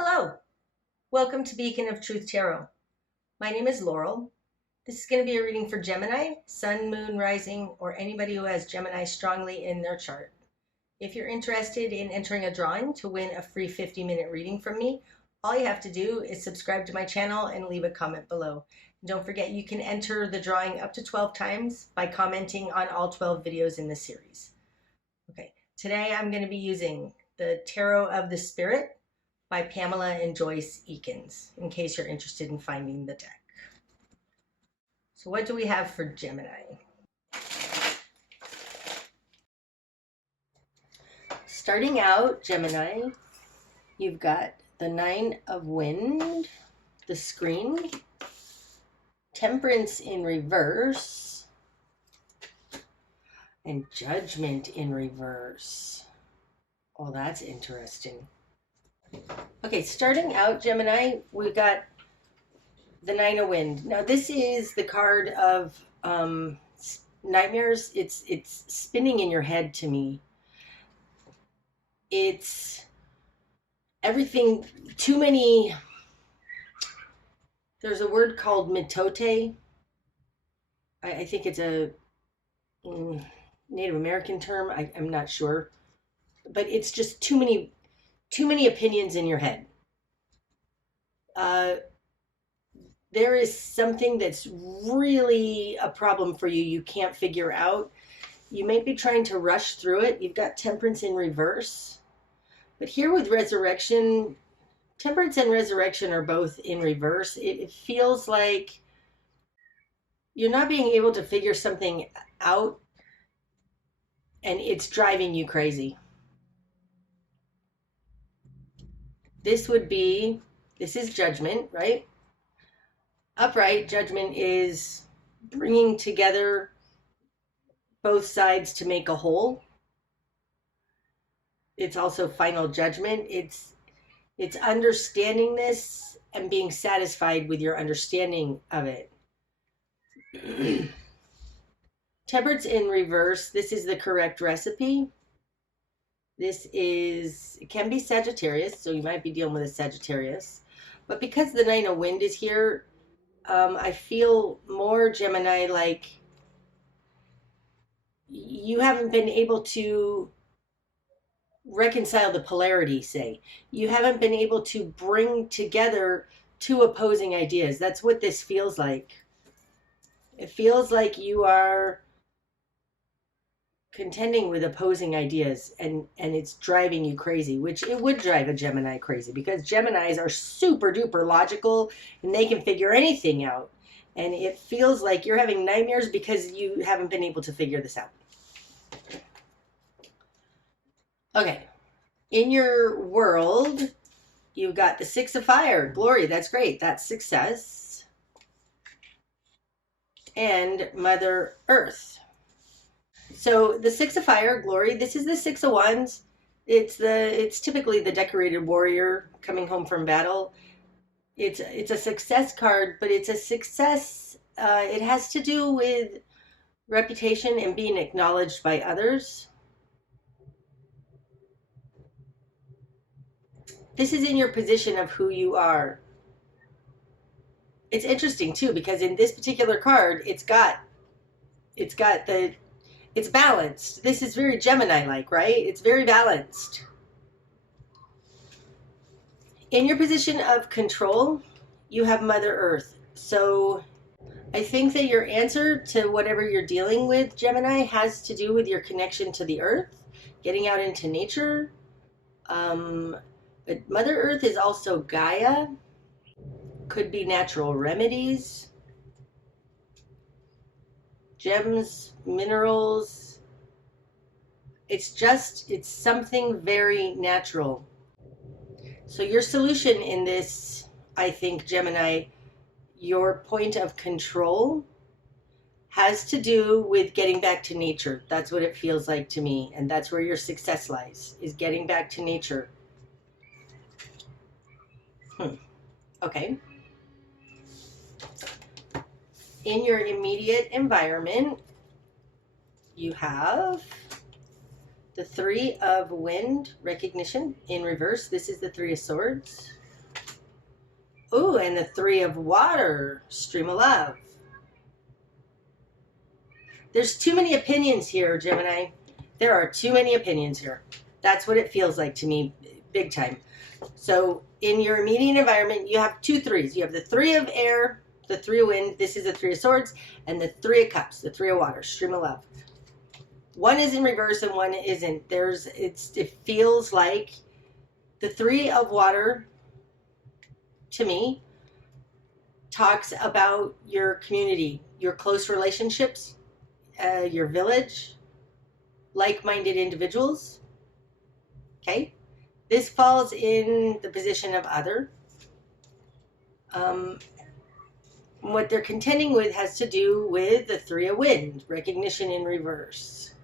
Hello, welcome to Beacon of Truth Tarot. My name is Laurel. This is going to be a reading for Gemini, Sun, Moon, Rising, or anybody who has Gemini strongly in their chart. If you're interested in entering a drawing to win a free 50-minute reading from me, all you have to do is subscribe to my channel and leave a comment below. And don't forget, you can enter the drawing up to 12 times by commenting on all 12 videos in the series. Okay, today I'm going to be using the Tarot of the Spirit by Pamela and Joyce Eakins, in case you're interested in finding the deck. So what do we have for Gemini? Starting out, Gemini, you've got the Nine of Wind, the Screen, Temperance in reverse, and Judgment in reverse. Oh, that's interesting. Okay, starting out, Gemini, we got the Nine of Wind. Now, this is the card of nightmares. It's spinning in your head to me. It's everything, too many. There's a word called mitote. I think it's a Native American term. I'm not sure. But it's just too many opinions in your head. There is something that's really a problem for you. You can't figure out. You may be trying to rush through it. You've got Temperance in reverse. But here with Resurrection, Temperance and Resurrection are both in reverse. It feels like you're not being able to figure something out, and it's driving you crazy. This is Judgment, right? Upright, Judgment is bringing together both sides to make a whole. It's also Final Judgment. It's understanding this and being satisfied with your understanding of it. Temperance in reverse, this is the correct recipe. It can be Sagittarius, so you might be dealing with a Sagittarius. But because the Nine of Wind is here, I feel more, Gemini, like you haven't been able to reconcile the polarity, say. You haven't been able to bring together two opposing ideas. That's what this feels like. It feels like you are contending with opposing ideas, and it's driving you crazy, which it would drive a Gemini crazy, because Geminis are super duper logical and they can figure anything out, and it feels like you're having nightmares because you haven't been able to figure this out. Okay, in your world, you've got the Six of Fire. Glory, that's great. That's success. And Mother Earth. So the Six of Fire, Glory, this is the Six of Wands. It's typically the decorated warrior coming home from battle. It's a success card, but it's a success. It has to do with reputation and being acknowledged by others. This is in your position of who you are. It's interesting too, because in this particular card, it's balanced. This is very Gemini-like, right? It's very balanced. In your position of control, you have Mother Earth. So I think that your answer to whatever you're dealing with, Gemini, has to do with your connection to the earth, getting out into nature. But Mother Earth is also Gaia. Could be natural remedies, gems, minerals. It's something very natural. So your solution in this, I think, Gemini, your point of control has to do with getting back to nature. That's what it feels like to me. And that's where your success lies, is getting back to nature. Okay. In your immediate environment, you have the Three of Wind, recognition in reverse. This is the Three of Swords. Ooh, and the Three of Water, stream of love. There's too many opinions here, Gemini. There are too many opinions here. That's what it feels like to me, big time. So in your immediate environment, you have two threes. You have the Three of Air, the Three of Wind, this is the Three of Swords, and the Three of Cups, the Three of Water, stream of love. One is in reverse and one isn't. It feels like the Three of Water, to me, talks about your community, your close relationships, your village, like-minded individuals. Okay, this falls in the position of other. What they're contending with has to do with the Three of Wind, recognition in reverse.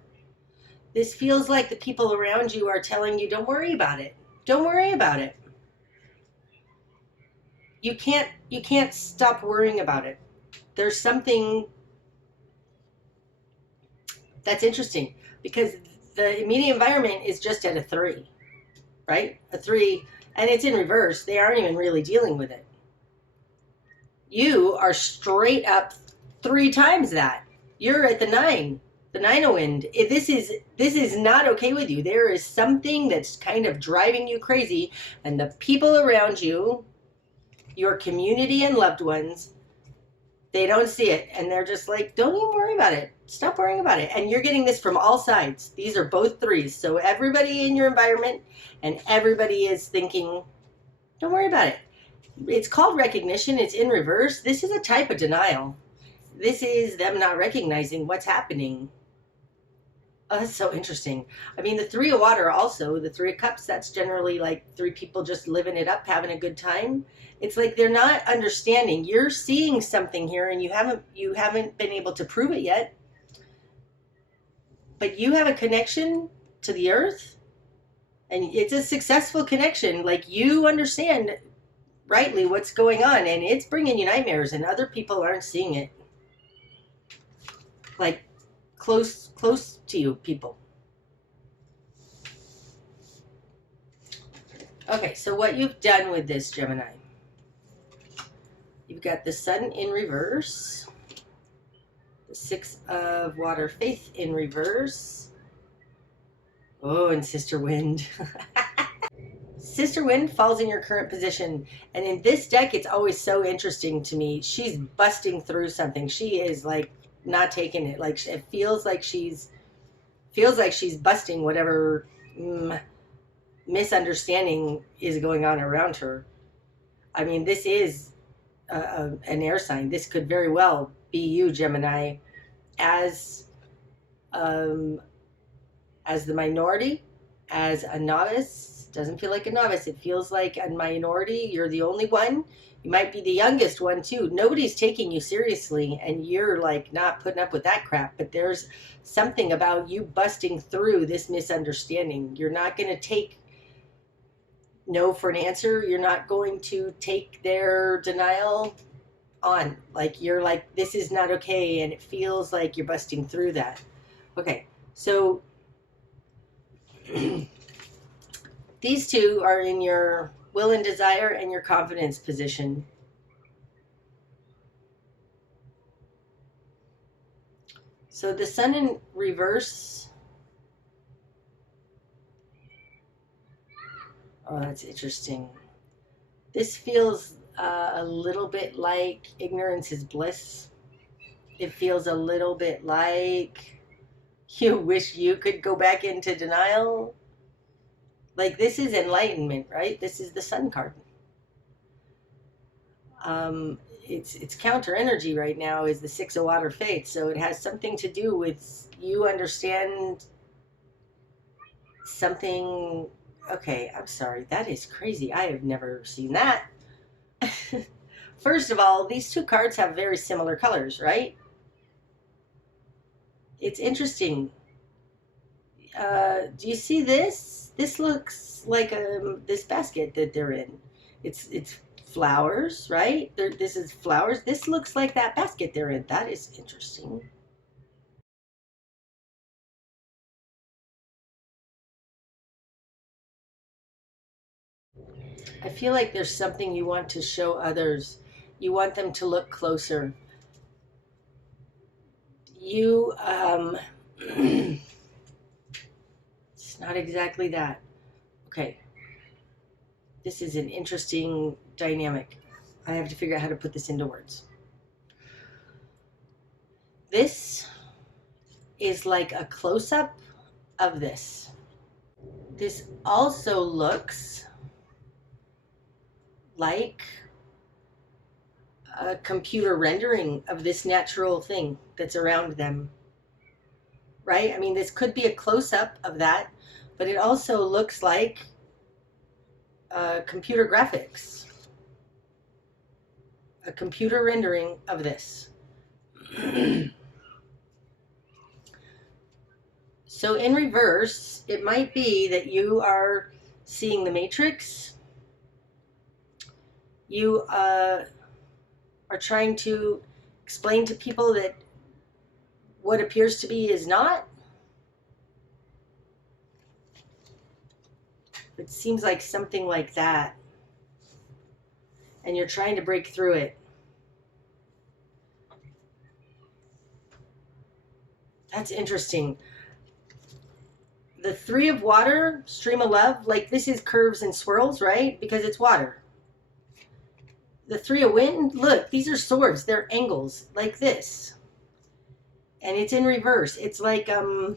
This feels like the people around you are telling you, don't worry about it. Don't worry about it. You can't stop worrying about it. There's something that's interesting because the immediate environment is just at a 3, right? A 3, and it's in reverse. They aren't even really dealing with it. You are straight up 3 times that. You're at the 9, the 9 of wind. This is not okay with you. There is something that's kind of driving you crazy, and the people around you, your community and loved ones, they don't see it, and they're just like, don't even worry about it. Stop worrying about it. And you're getting this from all sides. These are both 3s. So everybody in your environment and everybody is thinking, don't worry about it. It's called recognition. It's in reverse. This is a type of denial. This is them not recognizing what's happening. Oh, that's so interesting. I mean, the Three of Water also, the Three of Cups, that's generally like 3 people just living it up, having a good time. It's like they're not understanding. You're seeing something here and you haven't been able to prove it yet. But you have a connection to the earth and it's a successful connection. Like you understand rightly what's going on and it's bringing you nightmares and other people aren't seeing it. Like close to you people. Okay, so what you've done with this, Gemini, you've got the Sun in reverse, the Six of Water, Faith in reverse. Oh, and Sister Wind. Sister Wind falls in your current position. And in this deck, it's always so interesting to me. She's busting through something. She is like not taking it. Like it feels like she's busting whatever misunderstanding is going on around her. I mean, this is an air sign. This could very well be you, Gemini, as the minority, as a novice. Doesn't feel like a novice. It feels like a minority. You're the only one. You might be the youngest one too. Nobody's taking you seriously and you're like not putting up with that crap. But there's something about you busting through this misunderstanding. You're not going to take no for an answer. You're not going to take their denial on. Like you're like, this is not okay. And it feels like you're busting through that. Okay. So these two are in your will and desire and your confidence position. So the Sun in reverse. Oh, that's interesting. This feels a little bit like ignorance is bliss. It feels a little bit like you wish you could go back into denial. Like this is enlightenment, right? This is the Sun card. It's counter energy right now is the Six of Water, Faith. So it has something to do with you understand something. Okay, I'm sorry. That is crazy. I have never seen that. First of all, these two cards have very similar colors, right? It's interesting. Do you see this? This looks like this basket that they're in. It's flowers, right? This is flowers. This looks like that basket they're in. That is interesting. I feel like there's something you want to show others. You want them to look closer. You, it's not exactly that. Okay. This is an interesting dynamic. I have to figure out how to put this into words. This is like a close-up of this. This also looks like a computer rendering of this natural thing that's around them, right? I mean, this could be a close-up of that, but it also looks like computer graphics, a computer rendering of this. So in reverse, it might be that you are seeing the Matrix. You are trying to explain to people that what appears to be is not. It seems like something like that. And you're trying to break through it. That's interesting. The Three of Water, Stream of Love, like this is curves and swirls, right? Because it's water. The Three of Wind, look, these are swords. They're angles, like this. And it's in reverse. It's like an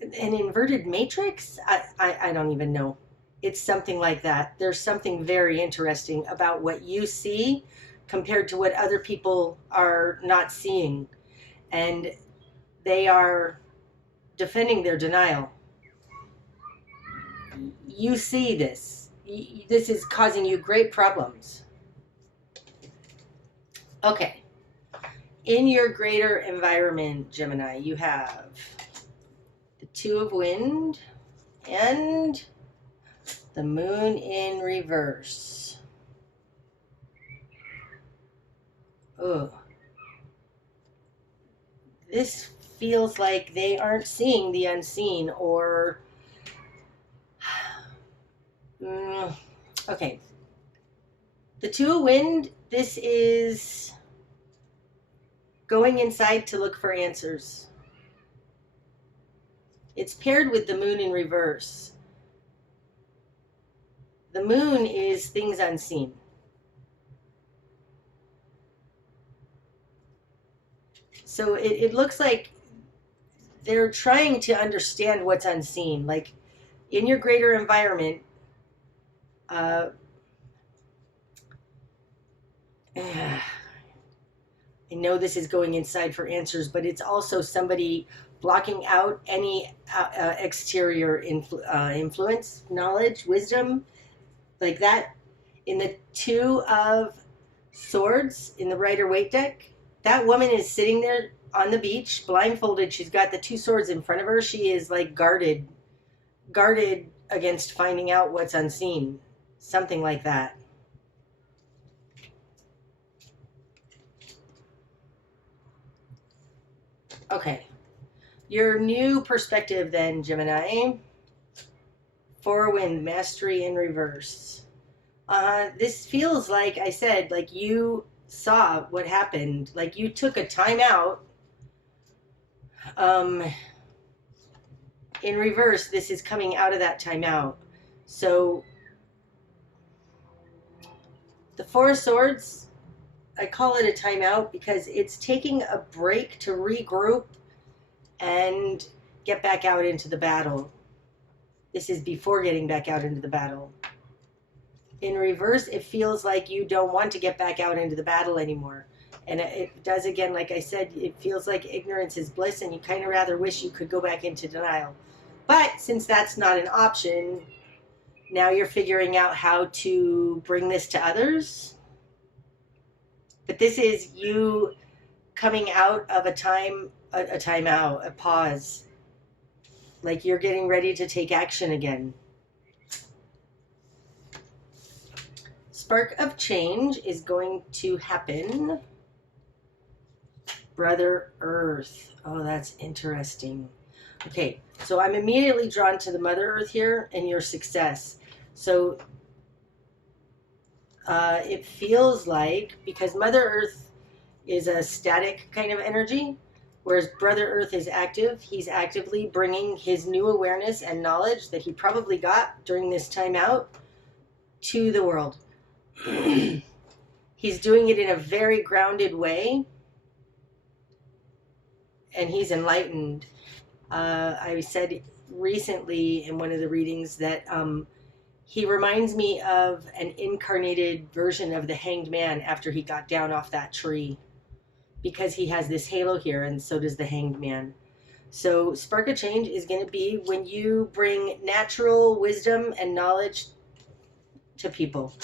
inverted matrix? I don't even know. It's something like that. There's something very interesting about what you see compared to what other people are not seeing. And they are defending their denial. You see this. This is causing you great problems. Okay. In your greater environment, Gemini, you have the Two of Wind and the Moon in reverse. Oh. This feels like they aren't seeing the unseen, or okay. The Two of Wind, this is going inside to look for answers. It's paired with the Moon in reverse. The Moon is things unseen. So it looks like they're trying to understand what's unseen. Like in your greater environment, I know this is going inside for answers, but it's also somebody blocking out any exterior influence, knowledge, wisdom, like that. In the Two of Swords in the Rider-Waite deck, that woman is sitting there on the beach, blindfolded. She's got the two swords in front of her. She is like guarded against finding out what's unseen. Something like that. Okay. Your new perspective then, Gemini. Four of Wind, Mastery in reverse. This feels like I said, like you saw what happened. Like you took a time out. In reverse, this is coming out of that timeout. So the Four of Swords, I call it a timeout because it's taking a break to regroup and get back out into the battle. This is before getting back out into the battle. In reverse, it feels like you don't want to get back out into the battle anymore. And it does, again, like I said, it feels like ignorance is bliss, and you kind of rather wish you could go back into denial. But since that's not an option, now you're figuring out how to bring this to others. But this is you coming out of a timeout, a pause. Like you're getting ready to take action again. Spark of change is going to happen. Brother Earth. Oh, that's interesting. Okay, so I'm immediately drawn to the Mother Earth here and your success. So It feels like, because Mother Earth is a static kind of energy, whereas Brother Earth is active, he's actively bringing his new awareness and knowledge that he probably got during this time out to the world. He's doing it in a very grounded way, and he's enlightened. I said recently in one of the readings that he reminds me of an incarnated version of the Hanged Man after he got down off that tree, because he has this halo here, and so does the Hanged Man. So Spark of Change is going to be when you bring natural wisdom and knowledge to people.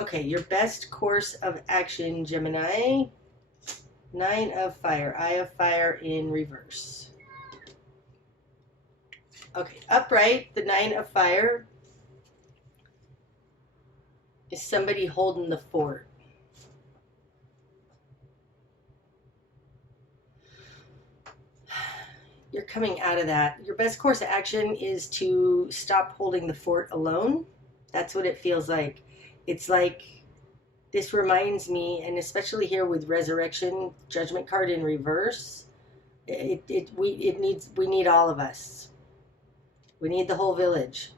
Okay, your best course of action, Gemini. 9 of Fire. Eye of Fire in reverse. Okay, upright, the 9 of Fire is somebody holding the fort. You're coming out of that. Your best course of action is to stop holding the fort alone. That's what it feels like. It's like, this reminds me, and especially here with Resurrection, Judgment card in reverse, we need all of us. We need the whole village.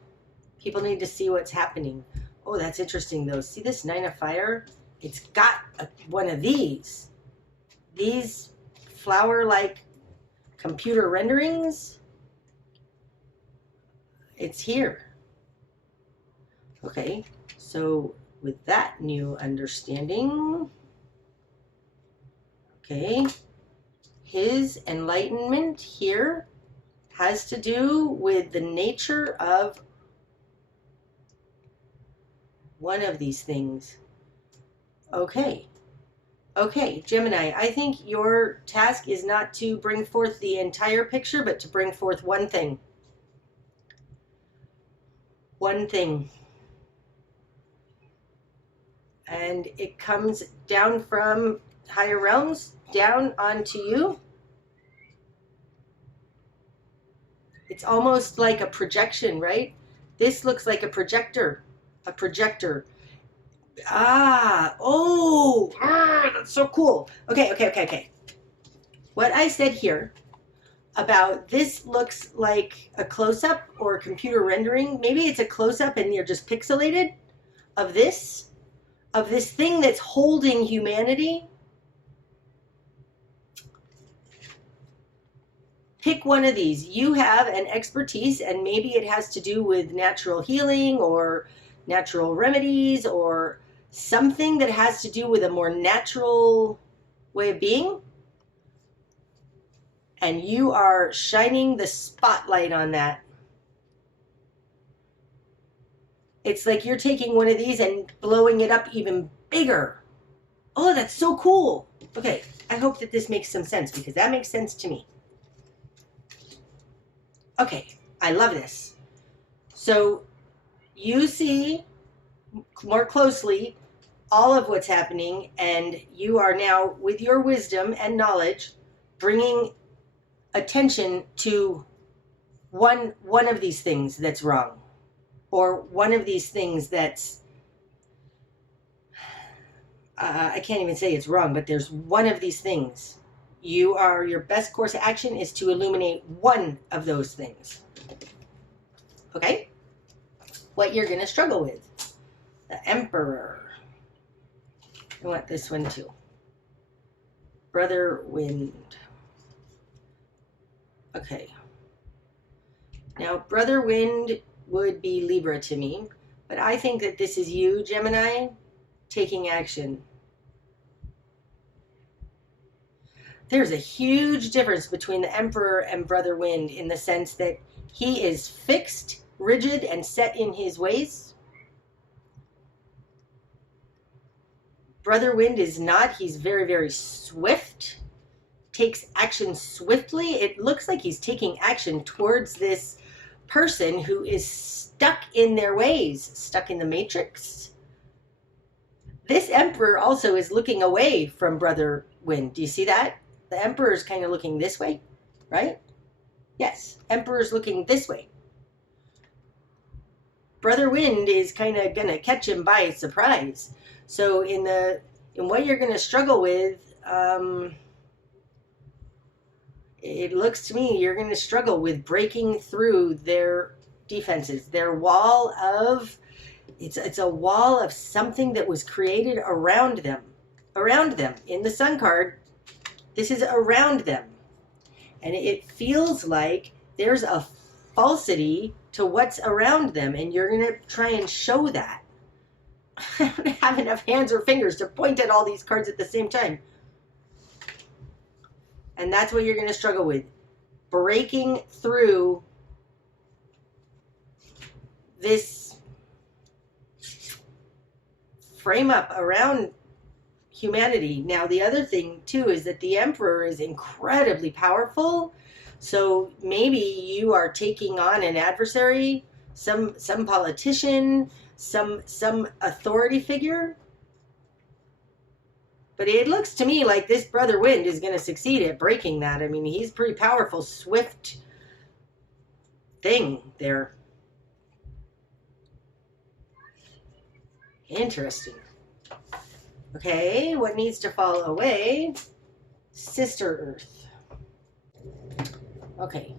People need to see what's happening. Oh, that's interesting though. See this 9 of Fire? It's got one of these flower-like computer renderings. It's here. Okay, so with that new understanding, okay, his enlightenment here has to do with the nature of one of these things. Okay, Gemini, I think your task is not to bring forth the entire picture, but to bring forth one thing. One thing. And it comes down from higher realms, down onto you. It's almost like a projection, right? This looks like a projector. A projector. That's so cool. Okay. What I said here about this looks like a close-up or a computer rendering. Maybe it's a close-up and you're just pixelated of this thing that's holding humanity. Pick one of these. You have an expertise, and maybe it has to do with natural healing or natural remedies or something that has to do with a more natural way of being. And you are shining the spotlight on that. It's like you're taking one of these and blowing it up even bigger. Oh, that's so cool. Okay, I hope that this makes some sense, because that makes sense to me. Okay, I love this. So you see more closely all of what's happening, and you are now, with your wisdom and knowledge, bringing attention to one of these things that's wrong, or one of these things that's I can't even say it's wrong, but there's one of these things. Your best course of action is to illuminate one of those things. Okay? What you're going to struggle with. The Emperor. I want this one too. Brother Wind. Okay. Now, Brother Wind would be Libra to me, but I think that this is you, Gemini, taking action. There's a huge difference between the Emperor and Brother Wind in the sense that he is fixed, rigid, and set in his ways. Brother Wind is not. He's very, very swift, takes action swiftly. It looks like he's taking action towards this person who is stuck in their ways, stuck in the matrix. This Emperor also is looking away from Brother Wind. Do you see that? The Emperor is kind of looking this way, right? Yes. Emperor's looking this way. Brother Wind is kind of going to catch him by surprise. So in what you're going to struggle with, it looks to me you're going to struggle with breaking through their defenses, their wall of, it's a wall of something that was created around them. In the Sun card, this is around them. And it feels like there's a falsity to what's around them, and you're going to try and show that. I don't have enough hands or fingers to point at all these cards at the same time. And that's what you're going to struggle with. Breaking through this frame up around humanity. Now, the other thing, too, is that the Emperor is incredibly powerful. So maybe you are taking on an adversary, some politician, some authority figure. But it looks to me like this Brother Wind is going to succeed at breaking that. I mean, he's pretty powerful, swift thing there. Interesting. Okay, what needs to fall away? Sister Earth. Okay.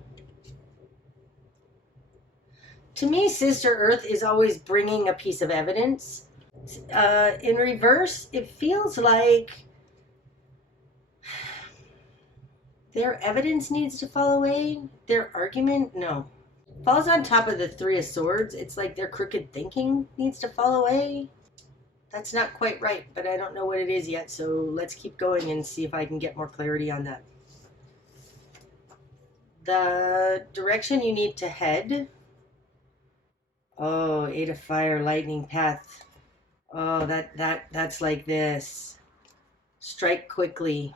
To me, Sister Earth is always bringing a piece of evidence. In reverse, it feels like their evidence needs to fall away. Their argument, no. Falls on top of the Three of Swords. It's like their crooked thinking needs to fall away. That's not quite right, but I don't know what it is yet, so let's keep going and see if I can get more clarity on that. The direction you need to head. Oh, Eight of Fire, Lightning Path. Oh, that's like this. Strike quickly.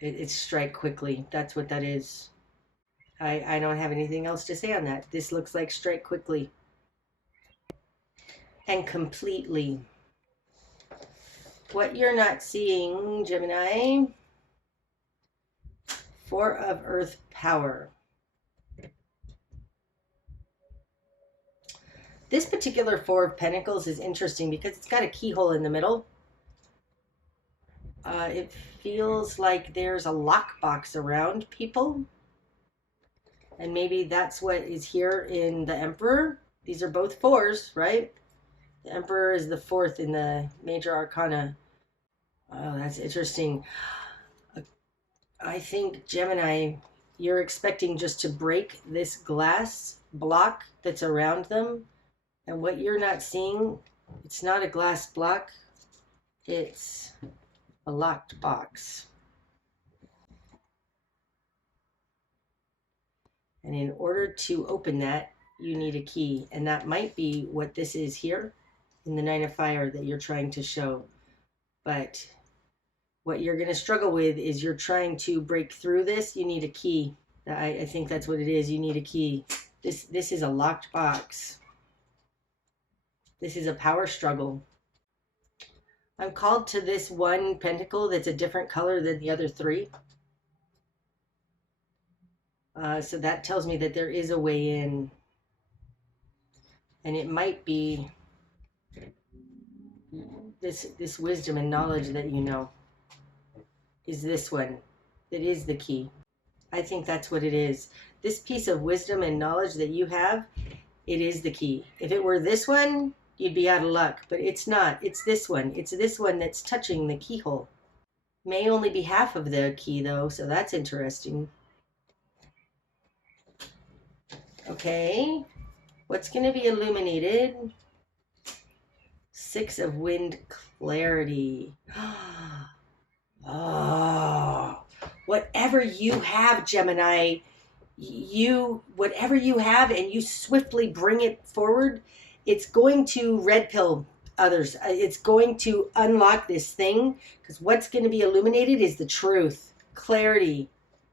It's strike quickly. That's what that is. I don't have anything else to say on that. This looks like strike quickly. And completely. What you're not seeing, Gemini. Four of Earth power. This particular Four of Pentacles is interesting because it's got a keyhole in the middle. It feels like there's a lockbox around people. And maybe that's what is here in the Emperor. These are both fours, right? The Emperor is the fourth in the major arcana. Oh, that's interesting. I think, Gemini, you're expecting just to break this glass block that's around them. And what you're not seeing, it's not a glass block. It's a locked box. And in order to open that, you need a key. And that might be what this is here in the Nine of Fire that you're trying to show. But what you're going to struggle with is you're trying to break through this. You need a key. I think that's what it is. You need a key. This is a locked box. This is a power struggle. I'm called to this one pentacle that's a different color than the other three. So that tells me that there is a way in. And it might be this wisdom and knowledge that you know is this one. That is the key. I think that's what it is. This piece of wisdom and knowledge that you have, it is the key. If it were this one, you'd be out of luck. But it's not. It's this one. It's this one that's touching the keyhole. May only be half of the key, though, so that's interesting. Okay. What's going to be illuminated? Six of Wind clarity. Oh, whatever you have, Gemini, whatever you have and you swiftly bring it forward, it's going to red pill others. It's going to unlock this thing, because what's going to be illuminated is the truth, clarity.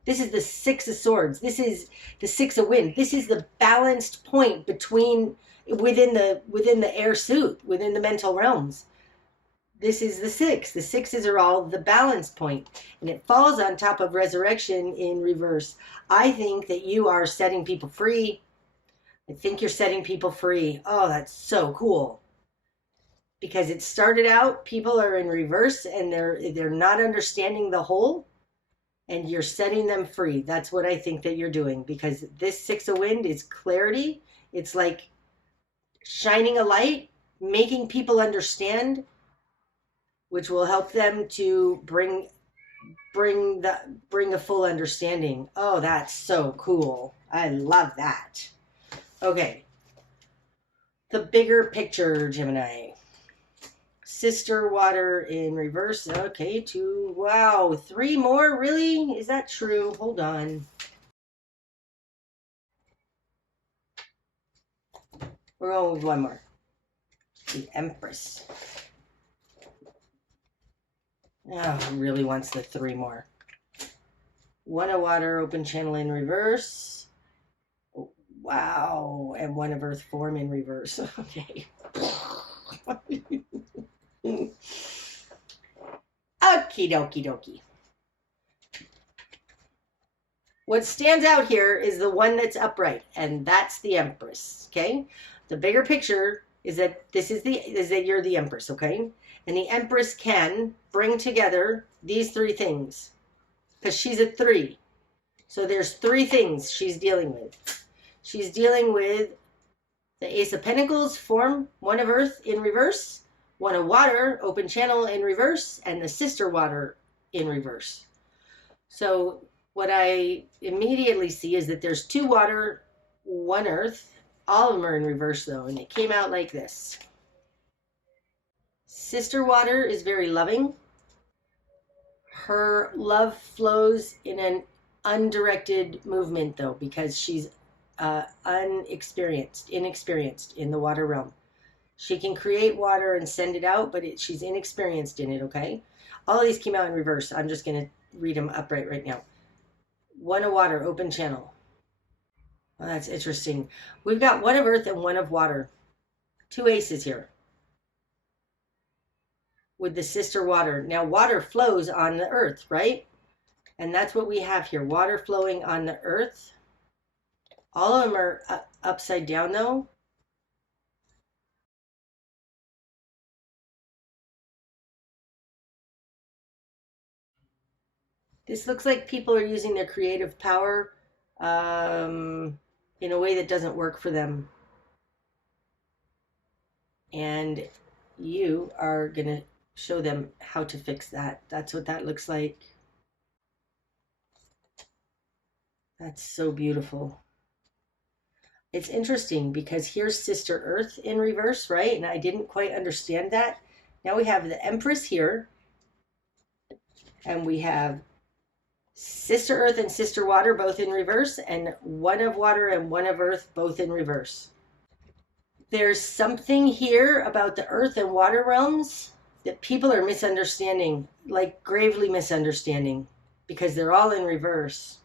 This is the Six of Swords. This is the Six of Wind. This is the balanced point within the air suit, within the mental realms. this is the six. The sixes are all the balance point, and it falls on top of resurrection in reverse. I think that you are setting people free. I think you're setting people free. Oh, that's so cool. Because it started out, people are in reverse and they're not understanding the whole, and you're setting them free. That's what I think that you're doing, because this six of wind is clarity. It's like shining a light, making people understand, which will help them to bring a full understanding. Oh, that's so cool. I love that. Okay. The bigger picture, Gemini. Sister water in reverse. Okay, two. Wow, three more? Really? Is that true? Hold on. We're going with one more. The Empress. Oh, really wants the three more. One of water, open channel in reverse. Wow. And one of earth form in reverse. Okay. Okie dokie dokie. What stands out here is the one that's upright, and that's the Empress. Okay. The bigger picture is that you're the Empress. Okay. And the Empress can bring together these three things, because she's a three. So there's three things she's dealing with. She's dealing with the Ace of Pentacles, form, one of earth in reverse, one of water, open channel in reverse, and the sister water in reverse. So what I immediately see is that there's two water, one earth. All of them are in reverse though, and it came out like this. Sister water is very loving. Her love flows in an undirected movement though, because she's inexperienced in the water realm. She can create water and send it out, but she's inexperienced in it, okay? All of these came out in reverse. I'm just going to read them upright right now. One of water, open channel. Oh, that's interesting. We've got one of earth and one of water. Two aces here with the sister water. Now, water flows on the earth, right? And that's what we have here. Water flowing on the earth. All of them are upside down, though. This looks like people are using their creative power in a way that doesn't work for them. And you are going to show them how to fix that. That's what that looks like. That's so beautiful. It's interesting because here's Sister Earth in reverse, right? And I didn't quite understand that. Now we have the Empress here. And we have Sister Earth and Sister Water both in reverse, and one of water and one of earth both in reverse. There's something here about the earth and water realms that people are misunderstanding, like gravely misunderstanding, because they're all in reverse.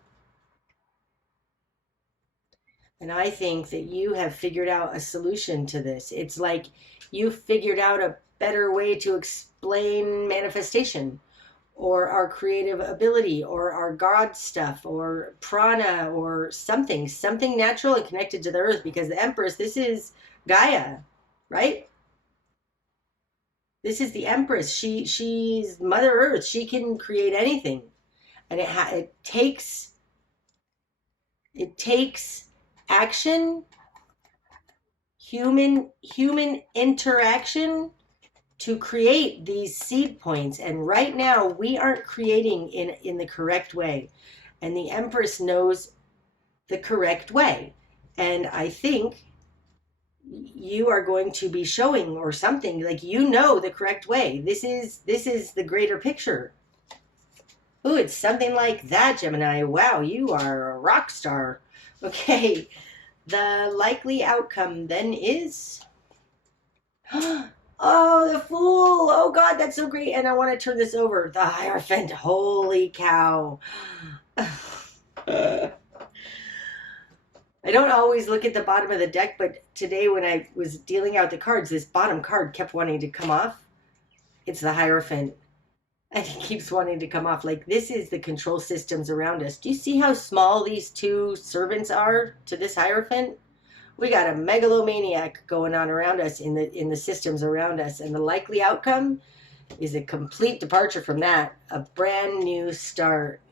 And I think that you have figured out a solution to this. It's like you figured out a better way to explain manifestation, or our creative ability, or our God stuff, or prana, or something natural and connected to the earth, because the Empress, this is Gaia, right? This is the Empress. She's Mother Earth. She can create anything. And it takes action, human interaction to create these seed points. And right now we aren't creating in the correct way. And the Empress knows the correct way. And I think you are going to be showing, or something, like, you know, the correct way. This is the greater picture. Ooh, it's something like that, Gemini. Wow, you are a rock star. Okay, the likely outcome then is... Oh, the Fool. Oh, God, that's so great. And I want to turn this over. The Hierophant. Holy cow. I don't always look at the bottom of the deck, but today when I was dealing out the cards, this bottom card kept wanting to come off. It's the Hierophant. And he keeps wanting to come off like this is the control systems around us. Do you see how small these two servants are to this Hierophant? We got a megalomaniac going on around us in the systems around us, and the likely outcome is a complete departure from that, a brand new start.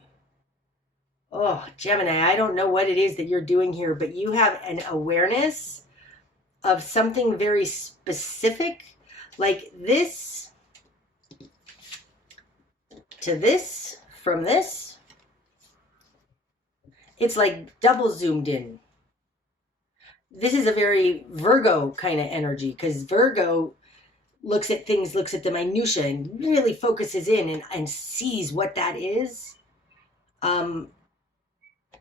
Oh, Gemini, I don't know what it is that you're doing here, but you have an awareness of something very specific, like this to this, from this. It's like double zoomed in. This is a very Virgo kind of energy, because Virgo looks at things, looks at the minutia, and really focuses in and sees what that is. And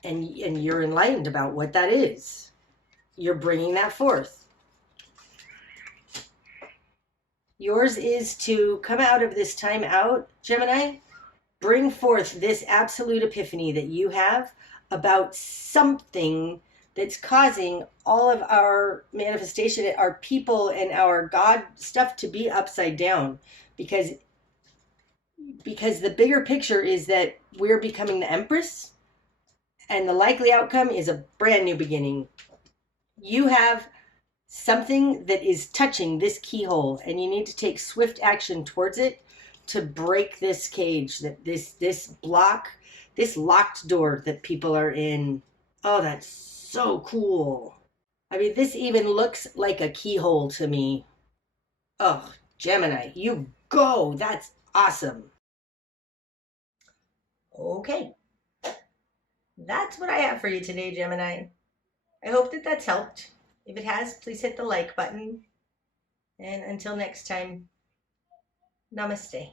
you're enlightened about what that is. You're bringing that forth. Yours is to come out of this time out, Gemini, bring forth this absolute epiphany that you have about something that's causing all of our manifestation, our people and our God stuff to be upside down, because the bigger picture is that we're becoming the Empress, and the likely outcome is a brand new beginning. You have something that is touching this keyhole, and you need to take swift action towards it to break this cage, that this block, this locked door that people are in. Oh, that's so cool. I mean, this even looks like a keyhole to me. Oh, Gemini, you go. That's awesome. Okay. That's what I have for you today, Gemini. I hope that that's helped. If it has, please hit the like button. And until next time, namaste.